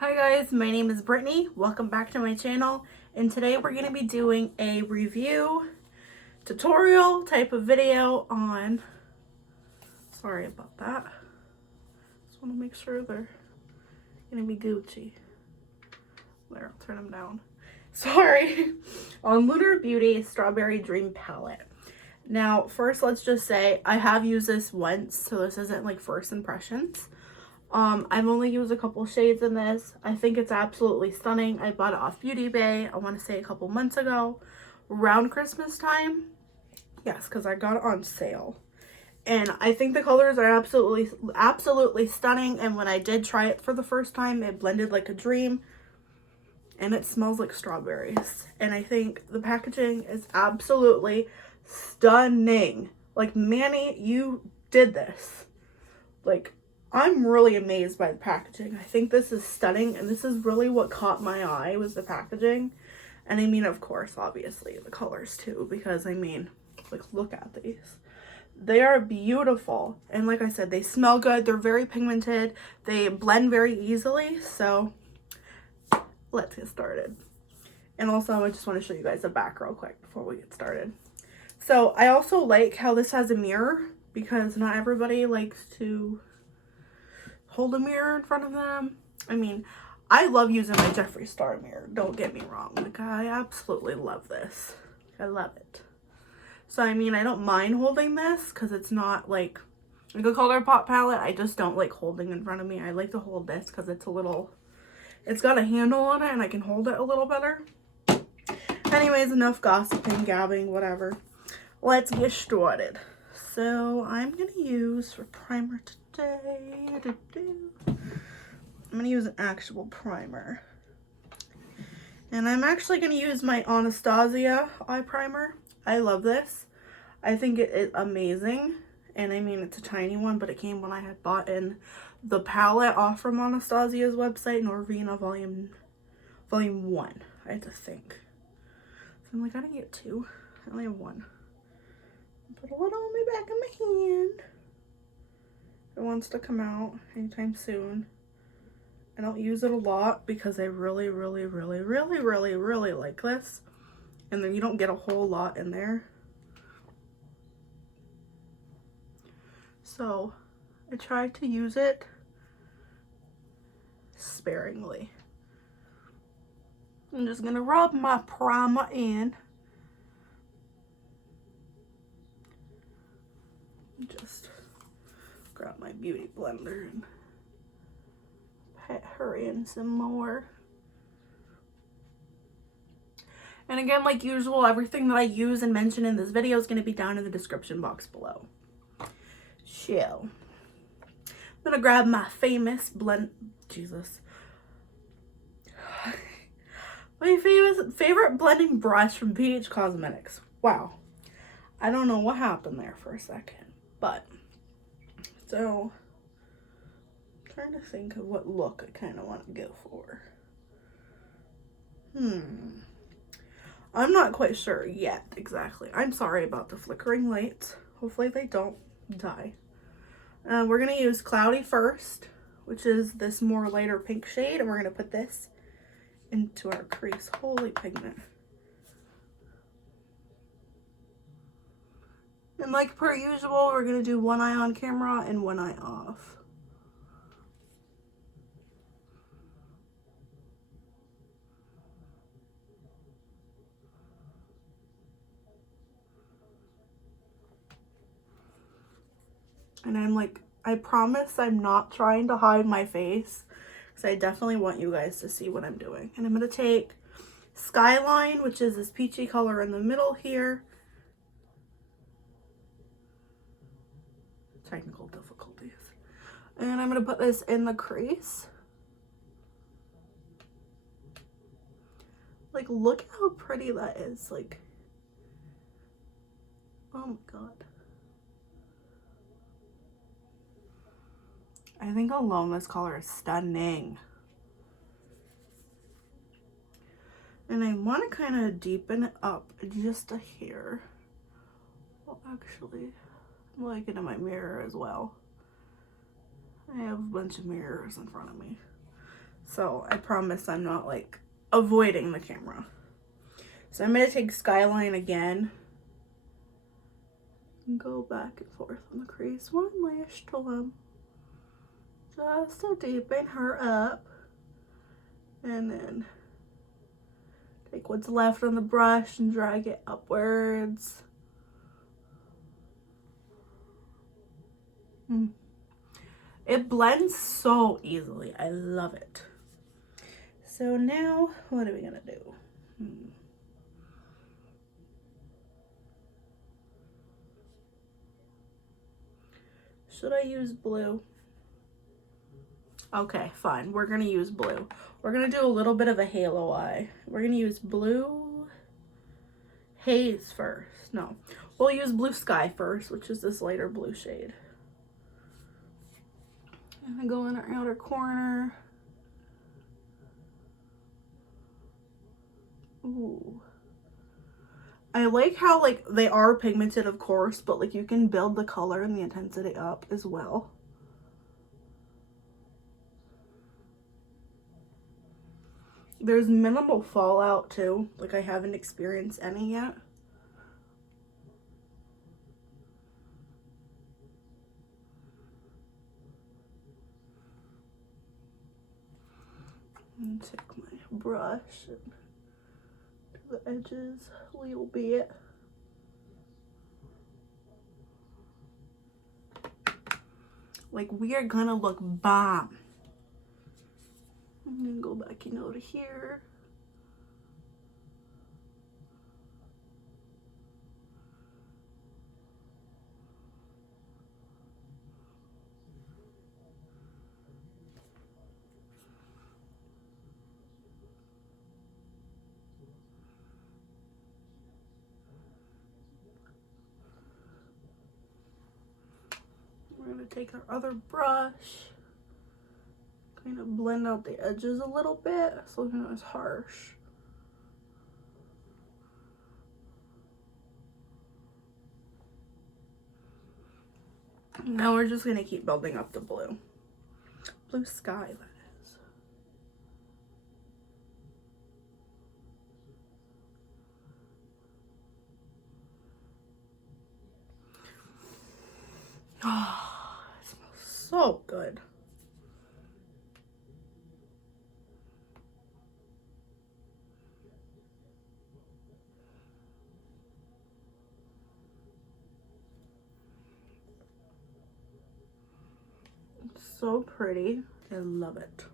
Hi guys, my name is Brittany. Welcome back to my channel, and today we're going to be doing a review tutorial type of video on, sorry about that, just want to make sure they're going to be Gucci. There, I'll turn them down. Sorry. On Lunar Beauty Strawberry Dream Palette. Now, first let's just say I have used this once, so this isn't like first impressions. I've only used a couple shades in this. I think it's absolutely stunning. I bought it off Beauty Bay, I want to say a couple months ago, around Christmas time. Yes, because I got it on sale. And I think the colors are absolutely stunning. And when I did try it for the first time, it blended like a dream. And it smells like strawberries. And I think the packaging is absolutely stunning. Like, Manny, you did this. Like, I'm really amazed by the packaging. I think this is stunning, and this is really what caught my eye was the packaging. And I mean, of course, obviously the colors too, because I mean, like, look at these. They are beautiful, and like I said, they smell good. They're very pigmented. They blend very easily, so let's get started. And also, I just want to show you guys the back real quick before we get started. So I also like how this has a mirror, because not everybody likes to hold a mirror in front of them. I mean, I love using my Jeffree Star mirror, don't get me wrong. Like, I absolutely love this. I love it. So I mean, I don't mind holding this because it's not like a ColourPop palette. I just don't like holding in front of me. I like to hold this because it's a little, it's got a handle on it and I can hold it a little better. Anyways, enough gossiping, gabbing, whatever. Let's get started. So I'm gonna use for primer today. I'm gonna use an actual primer, and I'm actually gonna use my Anastasia eye primer. I love this. I think it is amazing, and I mean, it's a tiny one, but it came when I had bought in the palette off from Anastasia's website, Norvina Volume 1. I had to think. So I'm like, I didn't get two. I only have one. Put a little on my back of my hand. It wants to come out anytime soon. I don't use it a lot because I really like this. And then you don't get a whole lot in there. So I try to use it sparingly. I'm just gonna rub my primer in. Just grab my beauty blender and pat her in some more. And again, like usual, everything that I use and mention in this video is going to be down in the description box below. So I'm gonna grab my famous my favorite blending brush from PH Cosmetics. Wow, I don't know what happened there for a second, but so I'm trying to think of what look I kind of want to go for. I'm not quite sure yet exactly. I'm sorry about the flickering lights. Hopefully they don't die. We're gonna use Cloudy first, which is this more lighter pink shade, and we're gonna put this into our crease. Holy pigment. And like per usual, we're gonna do one eye on camera and one eye off. And I'm like, I promise I'm not trying to hide my face, because I definitely want you guys to see what I'm doing. And I'm gonna take Skyline, which is this peachy color in the middle here. Technical difficulties. And I'm gonna put this in the crease. Like, look how pretty that is. Like, oh my god. I think alone this color is stunning. And I want to kind of deepen it up just a hair. Well, actually, I'm looking at my mirror as well. I have a bunch of mirrors in front of me. So I promise I'm not like avoiding the camera. So I'm going to take Skyline again. And go back and forth on the crease. One lash to just to deepen her up. And then take what's left on the brush and drag it upwards. It blends so easily. I love it. So now, what are we gonna do? Should I use blue? Okay, fine. We're gonna use blue. We're gonna do a little bit of a halo eye. We're gonna use blue haze first. No, we'll use blue sky first, which is this lighter blue shade. And go in our outer corner. Ooh. I like how like they are pigmented, of course, but like you can build the color and the intensity up as well. There's minimal fallout too. Like I haven't experienced any yet. And take my brush and do the edges a little bit. Like we are gonna look bomb. I'm gonna go back, you know, to here. We're gonna take our other brush, kind of blend out the edges a little bit so it's not as harsh. Now we're just gonna keep building up the blue. Blue sky, that is. Oh, it smells so good. It's so pretty. I love it.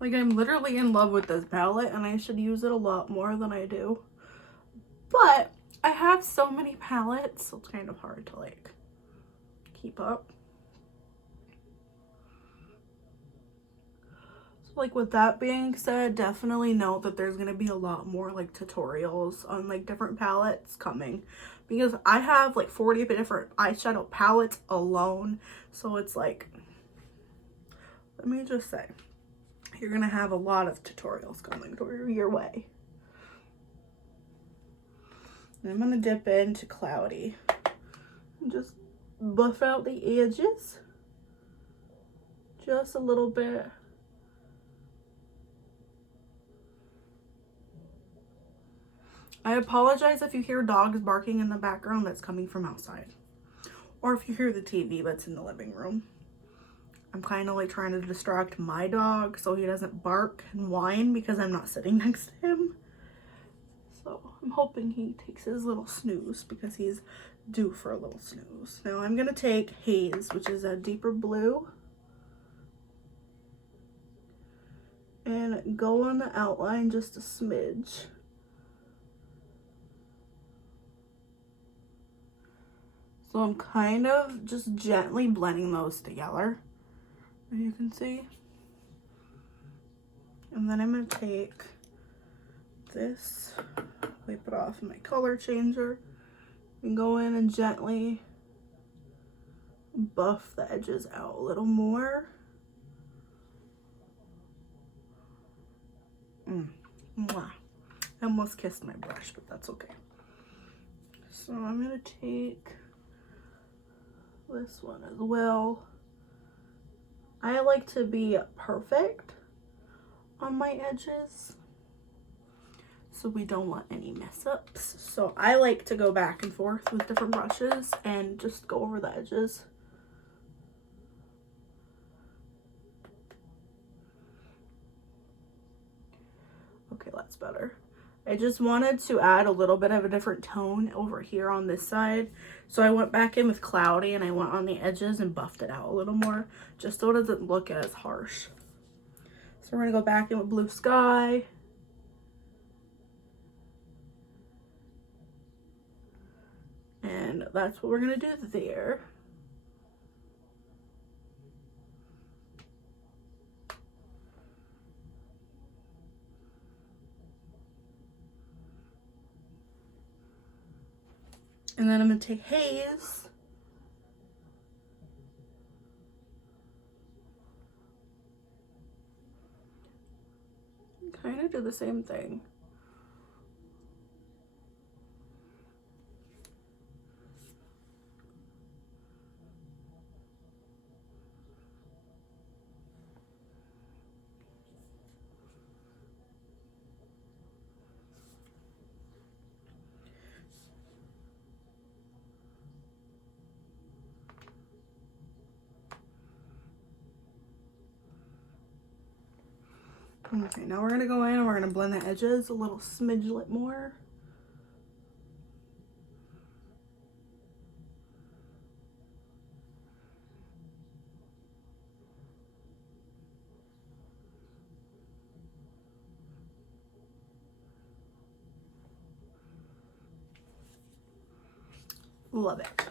Like, I'm literally in love with this palette, and I should use it a lot more than I do. But I have so many palettes, so it's kind of hard to, like, keep up. So, like, with that being said, definitely note that there's going to be a lot more, like, tutorials on, like, different palettes coming. Because I have, like, 40 different eyeshadow palettes alone. So it's, like, let me just say, you're going to have a lot of tutorials coming your way. And I'm going to dip into Cloudy and just buff out the edges just a little bit. I apologize if you hear dogs barking in the background. That's coming from outside. Or if you hear the TV that's in the living room. I'm kind of like trying to distract my dog so he doesn't bark and whine because I'm not sitting next to him. So I'm hoping he takes his little snooze because he's due for a little snooze. Now I'm going to take Haze, which is a deeper blue, and go on the outline just a smidge. So I'm kind of just gently blending those together, as you can see. And then I'm going to take this, wipe it off in my color changer, and go in and gently buff the edges out a little more. Mwah. I almost kissed my brush, but that's okay. So I'm gonna take this one as well. I like to be perfect on my edges, so we don't want any mess ups. So I like to go back and forth with different brushes and just go over the edges. Okay, that's better. I just wanted to add a little bit of a different tone over here on this side. So I went back in with cloudy and I went on the edges and buffed it out a little more, just so it doesn't look as harsh. So we're gonna go back in with blue sky. And that's what we're gonna do there. And then I'm gonna take haze. Kind of do the same thing. Okay, now we're gonna go in and we're gonna blend the edges a little smidgelet more. Love it.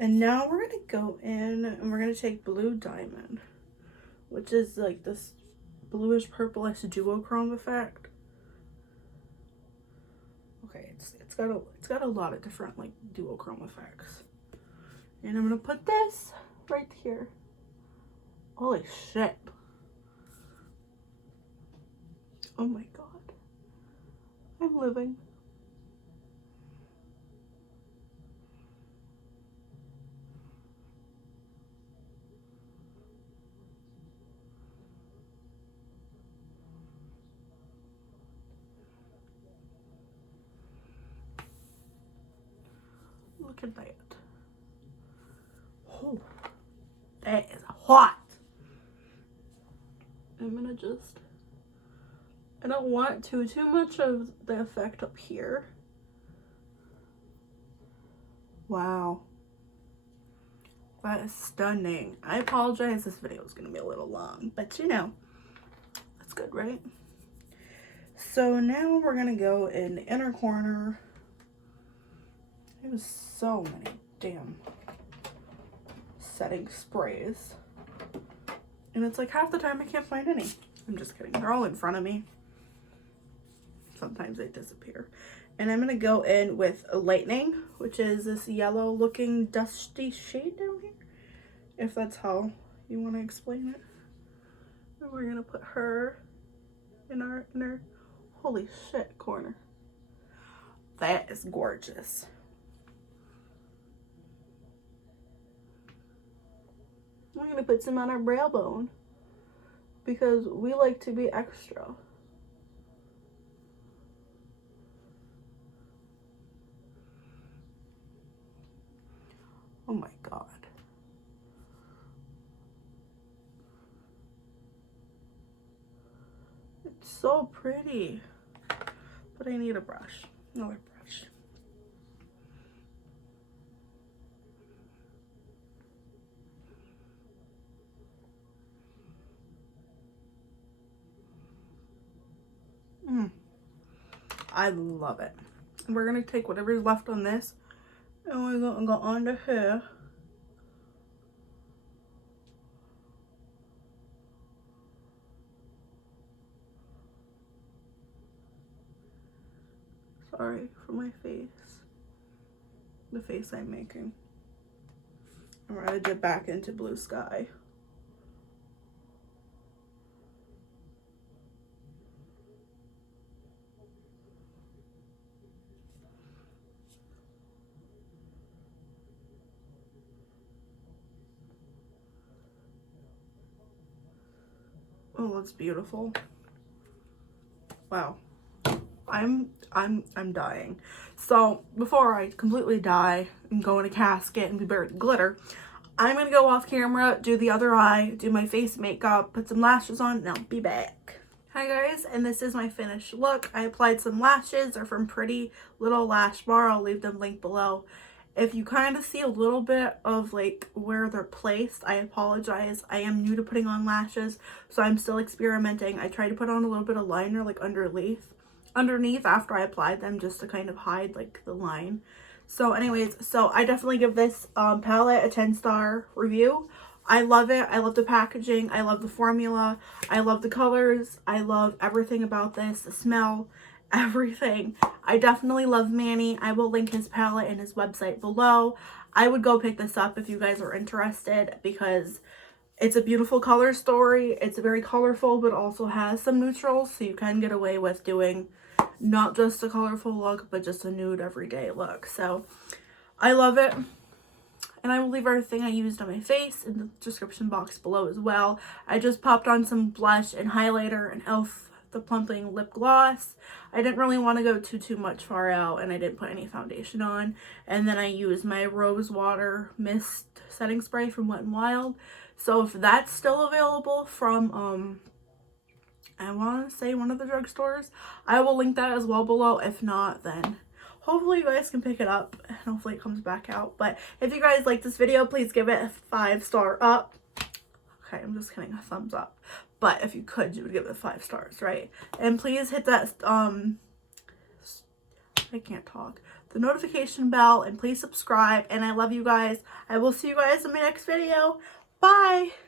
And now we're gonna go in and we're gonna take Blue Diamond, which is like this bluish purplish duochrome effect. Okay, it's got a lot of different like duochrome effects. And I'm gonna put this right here. Holy shit. Oh my god. I'm living. Look at that. Oh, that is hot. I'm gonna just, I don't want too much of the effect up here. Wow. That is stunning. I apologize, this video is gonna be a little long, but you know, that's good, right? So now we're gonna go in the inner corner. There's so many damn setting sprays. And it's like half the time I can't find any. I'm just kidding. They're all in front of me. Sometimes they disappear. And I'm going to go in with Lightning, which is this yellow looking dusty shade down here. If that's how you want to explain it. And we're going to put her in our inner, holy shit, corner. That is gorgeous. We're going to put some on our brow bone because we like to be extra. Oh my god. It's so pretty. But I need a brush. Another brush. I love it. We're gonna take whatever's left on this and we're gonna go under here. Sorry for my face. The face I'm making. And we're gonna dip back into Blue Sky. Oh, that's beautiful. Wow. I'm dying. So before I completely die and go in a casket and be buried in glitter, I'm gonna go off camera, do the other eye, do my face makeup, put some lashes on, and I'll be back. Hi guys, and this is my finished look. I applied some lashes. They're from Pretty Little Lash Bar. I'll leave them linked below. If you kind of see a little bit of like where they're placed, I apologize. I am new to putting on lashes, so I'm still experimenting. I tried to put on a little bit of liner like underneath after I applied them, just to kind of hide like the line. So anyways, so I definitely give this palette a 10-star review. I love it. I love the packaging. I love the formula. I love the colors. I love everything about this. The smell, everything. I definitely love Manny. I will link his palette and his website below. I would go pick this up if you guys are interested, because it's a beautiful color story. It's very colorful, but also has some neutrals, so you can get away with doing not just a colorful look, but just a nude everyday look. So I love it. And I will leave everything I used on my face in the description box below as well. I just popped on some blush and highlighter and e.l.f. the Plumping Lip Gloss. I didn't really want to go too much far out, and I didn't put any foundation on. And then I used my Rose Water Mist Setting Spray from Wet n Wild. So if that's still available from, I want to say one of the drugstores, I will link that as well below. If not, then hopefully you guys can pick it up and hopefully it comes back out. But if you guys like this video, please give it a 5-star up. Okay, I'm just kidding, a thumbs up. But if you could, you would give it 5 stars, right? And please hit that, I can't talk, the notification bell, and please subscribe. And I love you guys. I will see you guys in my next video. Bye!